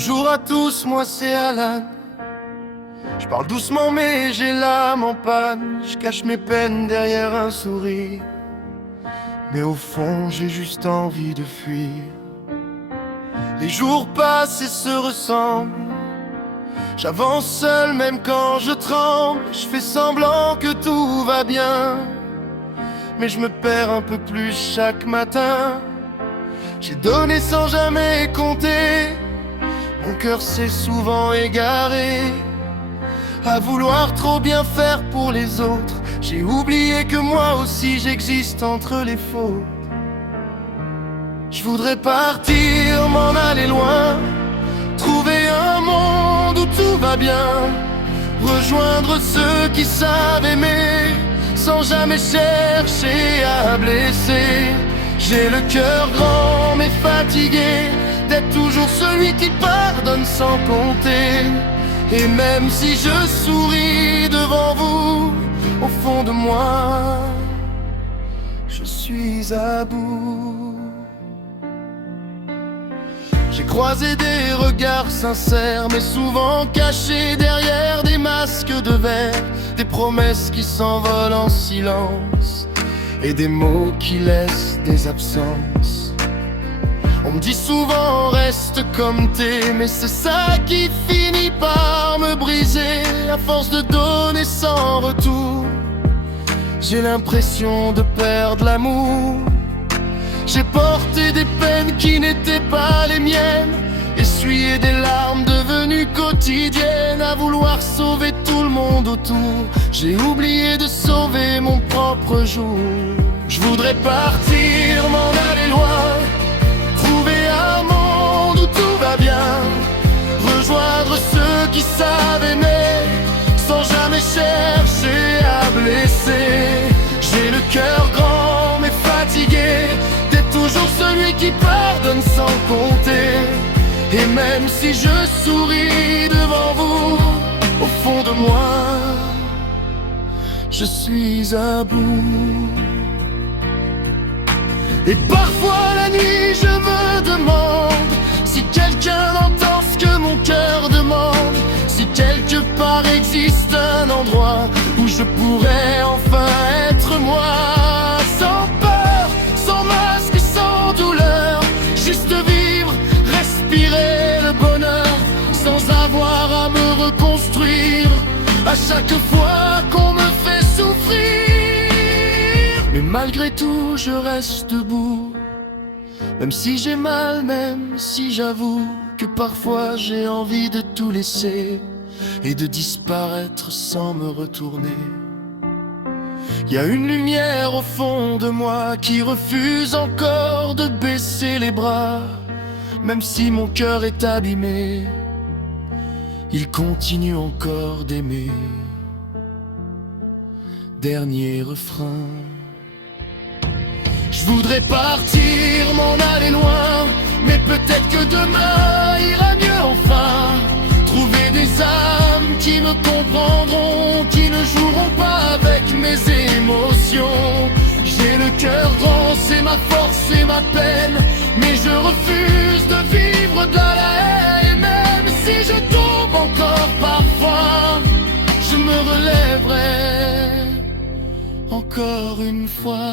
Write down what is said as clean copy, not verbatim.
Bonjour à tous, moi c'est Alan. Je parle doucement mais j'ai l'âme en panne. Je cache mes peines derrière un sourire, mais au fond j'ai juste envie de fuir. Les jours passent et se ressemblent. J'avance seul même quand je tremble. Je fais semblant que tout va bien, mais je me perds un peu plus chaque matin. J'ai donné sans jamais compter. Mon cœur s'est souvent égaré à vouloir trop bien faire pour les autres. J'ai oublié que moi aussi j'existe entre les fautes. Je voudrais partir, m'en aller loin, trouver un monde où tout va bien, rejoindre ceux qui savent aimer sans jamais chercher à blesser. J'ai le cœur grand mais fatigué d'être toujours celui qui pardonne sans compter. Et même si je souris devant vous, au fond de moi, je suis à bout. J'ai croisé des regards sincères, mais souvent cachés derrière des masques de verre, des promesses qui s'envolent en silence et des mots qui laissent des absences. On me dit souvent reste comme t'es, mais c'est ça qui finit par me briser. À force de donner sans retour, j'ai l'impression de perdre l'amour. J'ai porté des peines qui n'étaient pas les miennes, essuyé des larmes devenues quotidiennes, à vouloir sauver tout le monde autour. J'ai oublié de sauver mon propre jour. Je voudrais partir, m'en aller loin, trouver un monde où tout va bien, rejoindre ceux qui savent aimer sans jamais chercher à blesser. J'ai le cœur grand mais fatigué d'être toujours celui qui pardonne sans compter. Et même si je souris devant vous, au fond de moi, je suis à bout. Et parfois la nuit je me demande si quelqu'un entend ce que mon cœur demande, si quelque part existe un endroit où je pourrais enfin être moi, sans peur, sans masque, sans douleur, juste vivre, respirer le bonheur, sans avoir à me reconstruire à chaque fois qu'on me fait souffrir. Mais malgré tout je reste debout, même si j'ai mal, même si j'avoue que parfois j'ai envie de tout laisser et de disparaître sans me retourner. Il y a une lumière au fond de moi qui refuse encore de baisser les bras. Même si mon cœur est abîmé, il continue encore d'aimer. Dernier refrain. Je voudrais partir, m'en aller loin, mais peut-être que demain ira mieux enfin. Trouver des âmes qui me comprendront, qui ne joueront pas avec mes émotions. J'ai le cœur grand, c'est ma force et ma peine, mais je refuse de vivre de la haine. Et même si je tombe encore parfois, je me relèverai encore une fois.